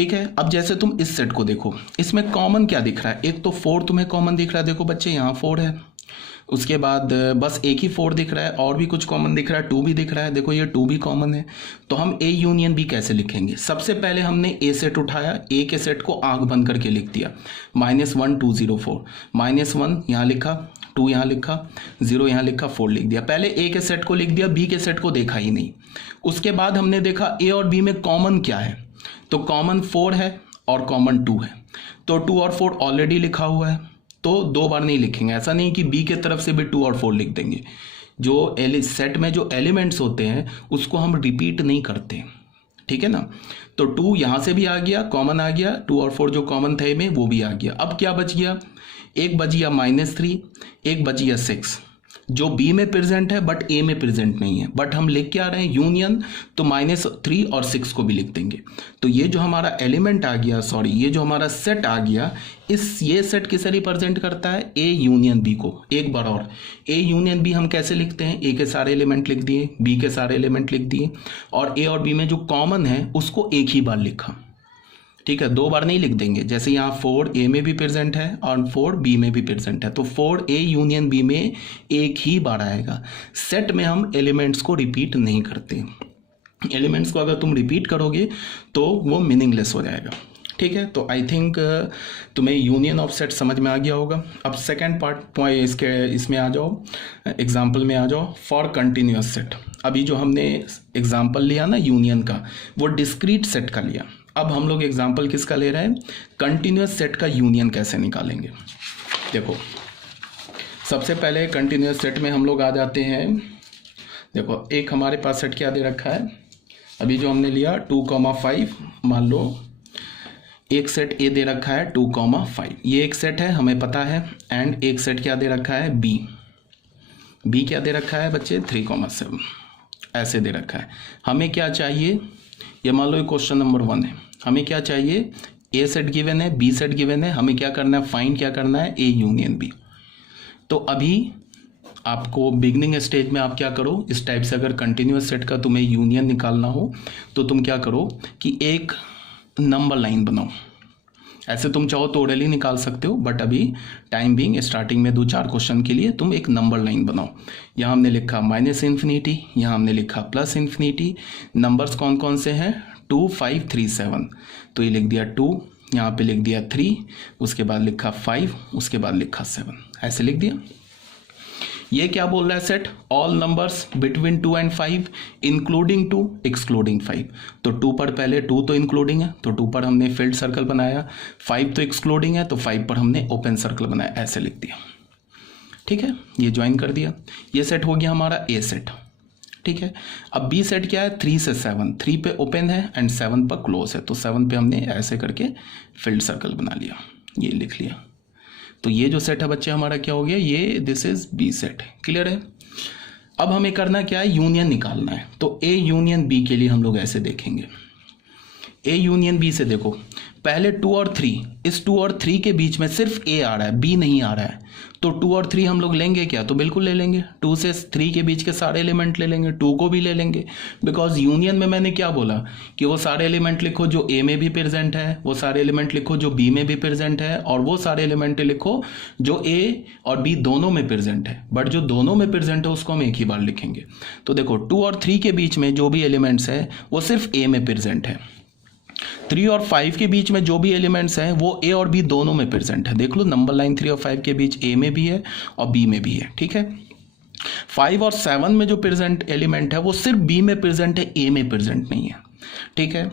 ठीक है। अब जैसे तुम इस सेट को देखो, इसमें कॉमन क्या दिख रहा है, एक तो 4 तुम्हें कॉमन दिख रहा है, देखो बच्चे यहाँ 4 है, उसके बाद बस एक ही 4 दिख रहा है, और भी कुछ कॉमन दिख रहा है, 2 भी दिख रहा है, देखो ये 2 भी कॉमन है। तो हम ए यूनियन बी कैसे लिखेंगे, सबसे पहले हमने ए सेट उठाया, ए के सेट को आंख बंद करके लिख दिया, -1 2 0 4, -1 यहाँ लिखा, 2 यहाँ लिखा, 0 यहाँ लिखा, 4 लिख दिया। पहले ए के सेट को लिख दिया, बी के सेट को देखा ही नहीं। उसके बाद हमने देखा ए और बी में कॉमन क्या है, तो कॉमन 4 है और कॉमन 2 है, तो 2 और 4 ऑलरेडी लिखा हुआ है, तो 2 बार नहीं लिखेंगे। ऐसा नहीं कि बी के तरफ से भी 2 और 4 लिख देंगे, जो सेट में जो एलिमेंट्स होते हैं उसको हम रिपीट नहीं करते, ठीक है ना। तो 2 यहाँ से भी आ गया, कॉमन आ गया, 2 और 4 जो कॉमन थे में वो भी आ गया। अब क्या बच गया, एक बच गया -3, एक बच गया 6, जो बी में प्रेजेंट है बट ए में प्रेजेंट नहीं है, बट हम लिख के आ रहे हैं यूनियन, तो -3 और 6 को भी लिख देंगे। तो ये जो हमारा एलिमेंट आ गया, सॉरी ये जो हमारा सेट आ गया, ये सेट किसे रिप्रेजेंट करता है, ए यूनियन बी को। एक बार और, ए यूनियन बी हम कैसे लिखते हैं, ए के सारे एलिमेंट लिख दिए, बी के सारे एलिमेंट लिख दिए, और ए और बी में जो कॉमन है उसको एक ही बार लिखा, ठीक है, 2 बार नहीं लिख देंगे। जैसे यहाँ 4 ए में भी प्रेजेंट है और 4 बी में भी प्रेजेंट है, तो 4 ए यूनियन बी में एक ही बार आएगा। सेट में हम एलिमेंट्स को रिपीट नहीं करते, एलिमेंट्स को अगर तुम रिपीट करोगे तो वो मीनिंगलेस हो जाएगा, ठीक है। तो आई थिंक तुम्हें यूनियन ऑफ सेट समझ में आ गया होगा। अब सेकेंड पार्ट इसमें आ जाओ, एग्जाम्पल में आ जाओ, फॉर कंटिन्यूअस सेट। अभी जो हमने एग्जाम्पल लिया ना यूनियन का, वो डिस्क्रीट सेट का लिया। अब हम लोग एग्जाम्पल किसका ले रहे हैं, कंटिन्यूअस सेट का यूनियन कैसे निकालेंगे। देखो सबसे पहले कंटिन्यूअस सेट में हम लोग आ जाते हैं। देखो एक हमारे पास सेट क्या दे रखा है, अभी जो हमने लिया 2,5, मान लो एक सेट ए दे रखा है 2,5, ये एक सेट है हमें पता है, एंड एक सेट क्या दे रखा है बी क्या दे रखा है बच्चे 3,7, ऐसे दे रखा है। हमें क्या चाहिए, ये मान लो क्वेश्चन नंबर 1 है, हमें क्या चाहिए, ए सेट गिवन है, बी सेट गिवन है, हमें क्या करना है, फाइंड क्या करना है, ए यूनियन बी। तो अभी आपको बिगनिंग स्टेज में आप क्या करो, इस टाइप से अगर कंटिन्यूअस सेट का तुम्हें यूनियन निकालना हो तो तुम क्या करो कि एक नंबर लाइन बनाओ। ऐसे तुम चाहो तो ओरली निकाल सकते हो, बट अभी टाइम बीइंग स्टार्टिंग में 2-4 क्वेश्चन के लिए तुम एक नंबर लाइन बनाओ। यहाँ हमने लिखा -∞, यहाँ हमने लिखा +∞। नंबर्स कौन कौन से हैं, 2 5 3 7, तो ये लिख दिया 2, यहाँ पे लिख दिया 3, उसके बाद लिखा 5, उसके बाद लिखा 7, ऐसे लिख दिया। ये क्या बोल रहा है set, all numbers between 2 and 5 including 2 excluding 5। तो 2 पर पहले 2 तो इंक्लूडिंग है, तो 2 पर हमने फिल्ड सर्कल बनाया, 5 तो एक्सक्लूडिंग है, तो 5 पर हमने ओपन सर्कल बनाया, ऐसे लिख दिया, ठीक है। ये ज्वाइन कर दिया, ये सेट हो गया हमारा ए सेट, ठीक है। अब बी सेट क्या है, 3 से 7, 3 पे ओपन है एंड 7 पर क्लोज है, तो 7 पे हमने ऐसे करके फील्ड सर्कल बना लिया, ये लिख लिया। तो ये जो सेट है बच्चे हमारा क्या हो गया, ये this is B set, clear है। अब हमें करना क्या है, यूनियन निकालना है। तो ए यूनियन बी के लिए हम लोग ऐसे देखेंगे, ए यूनियन बी से देखो पहले 2 और 3, इस 2 और 3 के बीच में सिर्फ ए आ रहा है, बी नहीं आ रहा है, तो 2 और 3 हम लोग लेंगे क्या, तो बिल्कुल ले लेंगे, 2 से 3 के बीच के सारे एलिमेंट ले लेंगे, 2 को भी ले लेंगे, बिकॉज यूनियन में मैंने क्या बोला कि वो सारे एलिमेंट लिखो जो ए में भी प्रेजेंट है, वो सारे एलिमेंट लिखो जो बी में भी प्रेजेंट है, और वो सारे एलिमेंट लिखो जो ए और बी दोनों में प्रेजेंट है, बट जो दोनों में प्रेजेंट है उसको हम एक ही बार लिखेंगे। तो देखो 2 और 3 के बीच में जो भी एलिमेंट्स है वो सिर्फ ए में प्रेजेंट है, 3 और 5 के बीच में जो भी एलिमेंट्स हैं वो ए और बी दोनों में प्रेजेंट है। देख लो नंबर लाइन 3 और 5 के बीच ए में भी है और बी में भी है, ठीक है। 5 और 7 में जो प्रेजेंट एलिमेंट है वो सिर्फ बी में प्रेजेंट है, ए में प्रेजेंट नहीं है, ठीक है।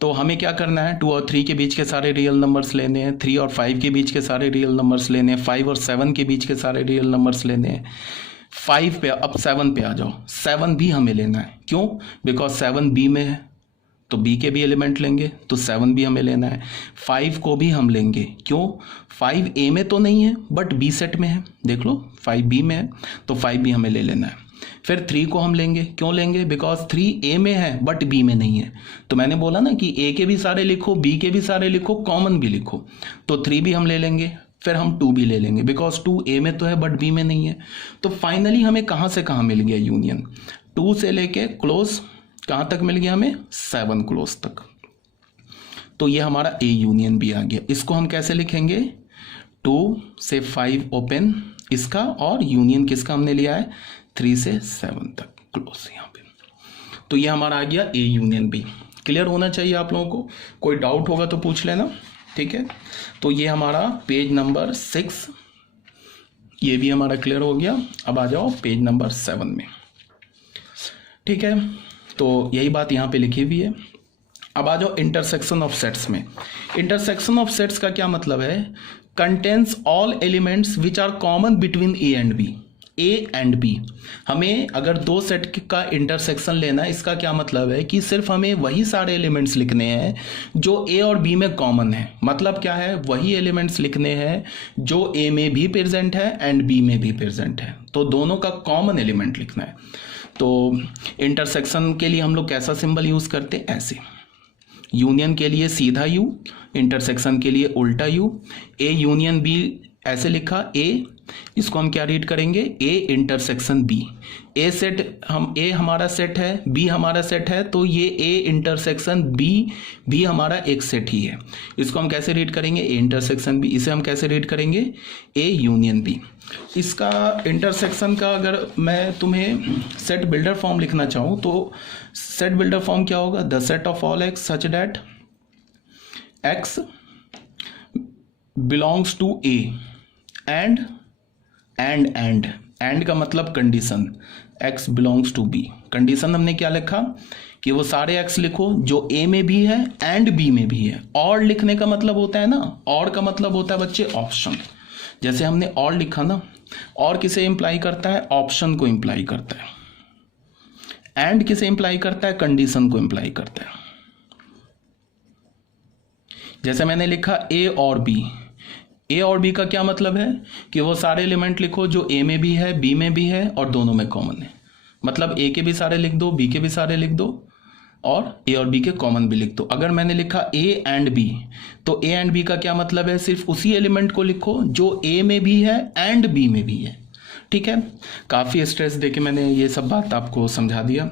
तो हमें क्या करना है, 2 और 3 के बीच के सारे रियल नंबर्स लेने हैं, 3 और 5 के बीच के सारे रियल नंबर्स लेने हैं, 5 और 7 के बीच के सारे रियल नंबर्स लेने हैं। 5 पे, अब 7 पे आ जाओ, 7 भी हमें लेना है, क्यों, बिकॉज 7 बी में है, तो बी के भी एलिमेंट लेंगे, तो 7 भी हमें लेना है। 5 को भी हम लेंगे, क्यों, 5 ए में तो नहीं है बट बी सेट में है, देख लो 5 बी में है, तो 5 भी हमें ले लेना है। फिर 3 को हम लेंगे, क्यों लेंगे, बिकॉज 3 ए में है बट बी में नहीं है। तो मैंने बोला ना कि ए के भी सारे लिखो, बी के भी सारे लिखो, कॉमन भी लिखो, तो 3 भी हम ले लेंगे। फिर हम 2 भी ले लेंगे, बिकॉज 2 ए में तो है बट बी में नहीं है। तो फाइनली हमें कहाँ से कहाँ मिल गया यूनियन, 2 से लेके क्लोज कहाँ तक मिल गया हमें, 7 क्लोज तक। तो ये हमारा ए यूनियन बी आ गया। इसको हम कैसे लिखेंगे, 2 से 5 ओपन इसका, और यूनियन किसका हमने लिया है, 3 से 7 तक क्लोज यहाँ पे। तो ये हमारा आ गया ए यूनियन बी। क्लियर होना चाहिए आप लोगों को, कोई डाउट होगा तो पूछ लेना, ठीक है। तो ये हमारा पेज नंबर 6, ये भी हमारा क्लियर हो गया। अब आ जाओ पेज नंबर 7 में, ठीक है। तो यही बात यहाँ पे लिखी हुई है। अब आ जाओ इंटरसेक्शन ऑफ सेट्स में। इंटरसेक्शन ऑफ सेट्स का क्या मतलब है, contains all elements which are common between A and B. A and B, हमें अगर दो सेट का इंटरसेक्शन लेना है, इसका क्या मतलब है कि सिर्फ हमें वही सारे एलिमेंट्स लिखने हैं जो ए और बी में कॉमन है। मतलब क्या है, वही एलिमेंट्स लिखने हैं जो ए में भी प्रेजेंट है एंड बी में भी प्रेजेंट है, तो दोनों का कॉमन एलिमेंट लिखना है। तो इंटरसेक्शन के लिए हम लोग कैसा सिंबल यूज करते हैं, ऐसे। यूनियन के लिए सीधा यू, इंटरसेक्शन के लिए उल्टा यू। ए यूनियन बी ऐसे लिखा, ए, इसको हम क्या रीड करेंगे, A intersection B. A set, हम ए हमारा सेट है, बी हमारा सेट है, तो ये ए इंटरसेक्शन बी भी हमारा एक सेट ही है। इसको हम कैसे रीड करेंगे, ए इंटरसेक्शन बी। इसे हम कैसे रीड करेंगे, ए यूनियन बी। इसका इंटरसेक्शन का अगर मैं तुम्हें सेट बिल्डर फॉर्म लिखना चाहूँ तो सेट बिल्डर फॉर्म क्या होगा, the set of all x such that x belongs to A and and का मतलब condition, x belongs to b। Condition हमने क्या लिखा कि वो सारे x लिखो जो a में भी है एंड b में भी है। और लिखने का मतलब होता है ना, और का मतलब होता है बच्चे ऑप्शन। जैसे हमने और लिखा ना, और किसे इंप्लाई करता है, ऑप्शन को इंप्लाई करता है। एंड किसे इंप्लाई करता है, कंडीशन को इंप्लाई करता है। जैसे मैंने लिखा a और b, ए और बी का क्या मतलब है कि वो सारे एलिमेंट लिखो जो ए में भी है, बी में भी है और दोनों में कॉमन है। मतलब ए के भी सारे लिख दो, बी के भी सारे लिख दो, और ए और बी के कॉमन भी लिख दो। अगर मैंने लिखा ए एंड बी, तो ए एंड बी का क्या मतलब है, सिर्फ उसी एलिमेंट को लिखो जो ए में भी है एंड बी में भी है। ठीक है, काफ़ी स्ट्रेस देके मैंने ये सब बात आपको समझा दिया।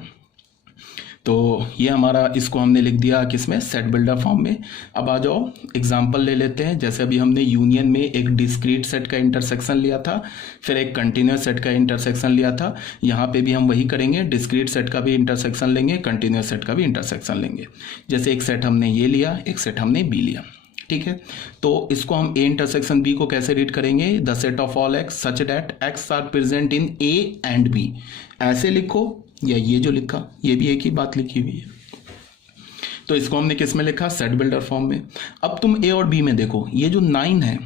तो ये हमारा, इसको हमने लिख दिया किसमें, सेट बिल्डर फॉर्म में। अब आ जाओ एग्जांपल ले लेते हैं। जैसे अभी हमने यूनियन में एक डिस्क्रीट सेट का इंटरसेक्शन लिया था, फिर एक कंटिन्यूस सेट का इंटरसेक्शन लिया था। यहाँ पे भी हम वही करेंगे, डिस्क्रीट सेट का भी इंटरसेक्शन लेंगे, कंटिन्यूस सेट का भी इंटरसेक्शन लेंगे। जैसे एक सेट हमने ये लिया, एक सेट हमने बी लिया, ठीक है। तो इसको हम ए इंटरसेक्शन बी को कैसे रीड करेंगे, the set of all x such that x are present in A and B. ऐसे लिखो, या ये जो लिखा ये भी एक ही बात लिखी हुई है। तो इसको हमने किस में लिखा, सेट बिल्डर फॉर्म में। अब तुम ए और बी में देखो, ये जो 9 है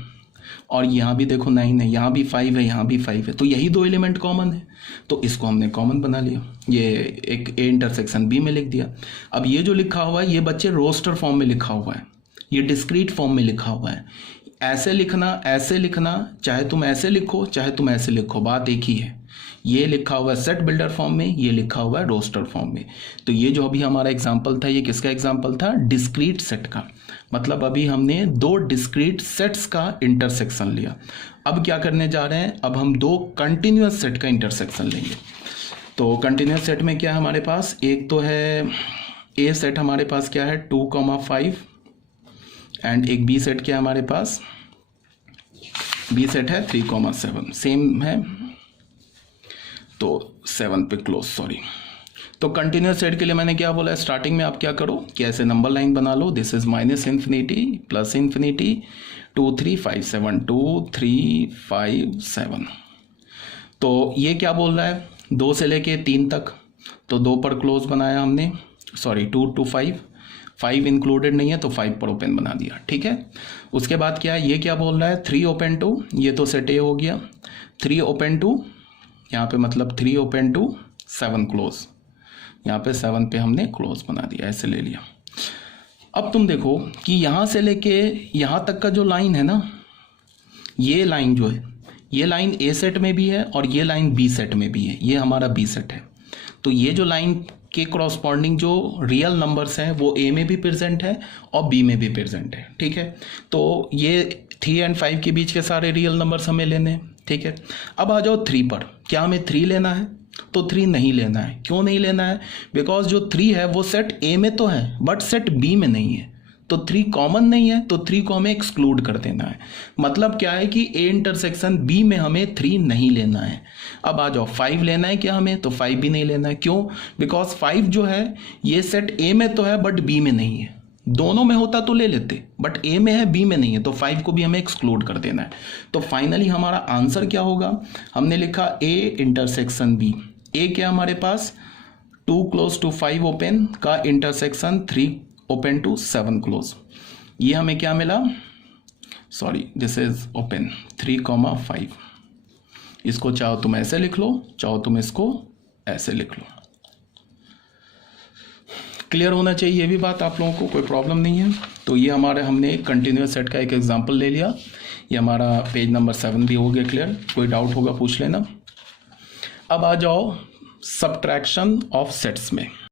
और यहाँ भी देखो 9 है, यहाँ भी 5 है, यहाँ भी 5 है, तो यही दो एलिमेंट कॉमन है, तो इसको हमने कॉमन बना लिया, ये एक ए इंटरसेक्शन बी में लिख दिया। अब ये जो लिखा हुआ है ये बच्चे रोस्टर फॉर्म में लिखा हुआ है, ये डिस्क्रीट फॉर्म में लिखा हुआ है। ऐसे लिखना, चाहे तुम ऐसे लिखो चाहे तुम ऐसे लिखो, बात एक ही है। ये लिखा हुआ है सेट बिल्डर फॉर्म में, ये लिखा हुआ है रोस्टर फॉर्म में। तो ये जो अभी हमारा एग्जांपल था, ये किसका एग्जांपल था, डिस्क्रीट सेट का। मतलब अभी हमने दो डिस्क्रीट सेट्स का इंटरसेक्शन लिया। अब क्या करने जा रहे हैं, अब हम दो कंटिन्यूअस सेट का इंटरसेक्शन लेंगे। तो कंटिन्यूअस सेट में क्या है हमारे पास, एक तो है ए सेट हमारे पास क्या है 2,5 एंड एक बी सेट क्या है हमारे पास, बी सेट है 3,7, सेम है, तो 7 पे क्लोज, सॉरी। तो कंटिन्यूअस सेट के लिए मैंने क्या बोला, स्टार्टिंग में आप क्या करो कि ऐसे नंबर लाइन बना लो, this is -infinity plus infinity 2 3 5 7 2 3 5 7। तो ये क्या बोल रहा है, 2 से लेके 3 तक, तो 2 पर क्लोज बनाया हमने, सॉरी 2 to 5 इंक्लूडेड नहीं है तो 5 पर ओपन बना दिया, ठीक है। उसके बाद क्या है, ये क्या बोल रहा है 3 ओपन टू, ये तो सेट ए हो गया, 3 ओपन टू, यहाँ पे मतलब 3 ओपन टू 7 क्लोज, यहाँ पे 7 पे हमने क्लोज बना दिया, ऐसे ले लिया। अब तुम देखो कि यहाँ से लेके यहाँ तक का जो लाइन है ना, ये लाइन जो है, ये लाइन ए सेट में भी है और ये लाइन बी सेट में भी है, ये हमारा बी सेट है। तो ये जो लाइन के क्रॉसपॉन्डिंग जो रियल नंबर्स हैं वो ए में भी प्रेजेंट है और बी में भी प्रेजेंट है, ठीक है। तो ये 3 और 5 के बीच के सारे रियल नंबर्स हमें लेने हैं, ठीक है। अब आ जाओ 3 पर, क्या हमें 3 लेना है, तो 3 नहीं लेना है। क्यों नहीं लेना है, बिकॉज जो 3 है वो सेट ए में तो है बट सेट बी में नहीं है, तो 3 कॉमन नहीं है, तो 3 को हमें एक्सक्लूड कर देना है। मतलब क्या है कि A इंटरसेक्शन B में हमें 3 नहीं लेना है। अब आ जाओ 5 लेना है क्या हमें, तो 5 भी नहीं लेना है। क्यों? बिकॉज 5 जो है ये सेट A में तो है बट B में नहीं है। दोनों में होता तो ले लेते, बट A में है B में नहीं है, तो 5 को भी हमें एक्सक्लूड कर देना है। तो फाइनली हमारा आंसर क्या होगा, हमने लिखा A इंटरसेक्शन B। A क्या हमारे पास 2 क्लोज टू 5 ओपन का इंटरसेक्शन 3 ओपन टू 7 क्लोज। ये हमें क्या मिला, सॉरी दिस इज ओपन 3,5। इसको चाहो तुम ऐसे लिख लो, चाहो तुम इसको ऐसे लिख लो। क्लियर होना चाहिए ये भी बात आप लोगों को, कोई प्रॉब्लम नहीं है। तो ये हमारे हमने कंटिन्यूअस सेट का एक एग्जांपल ले लिया। ये हमारा पेज नंबर 7 भी हो गया क्लियर। कोई डाउट होगा पूछ लेना। अब आ जाओ सबट्रैक्शन ऑफ सेट्स में।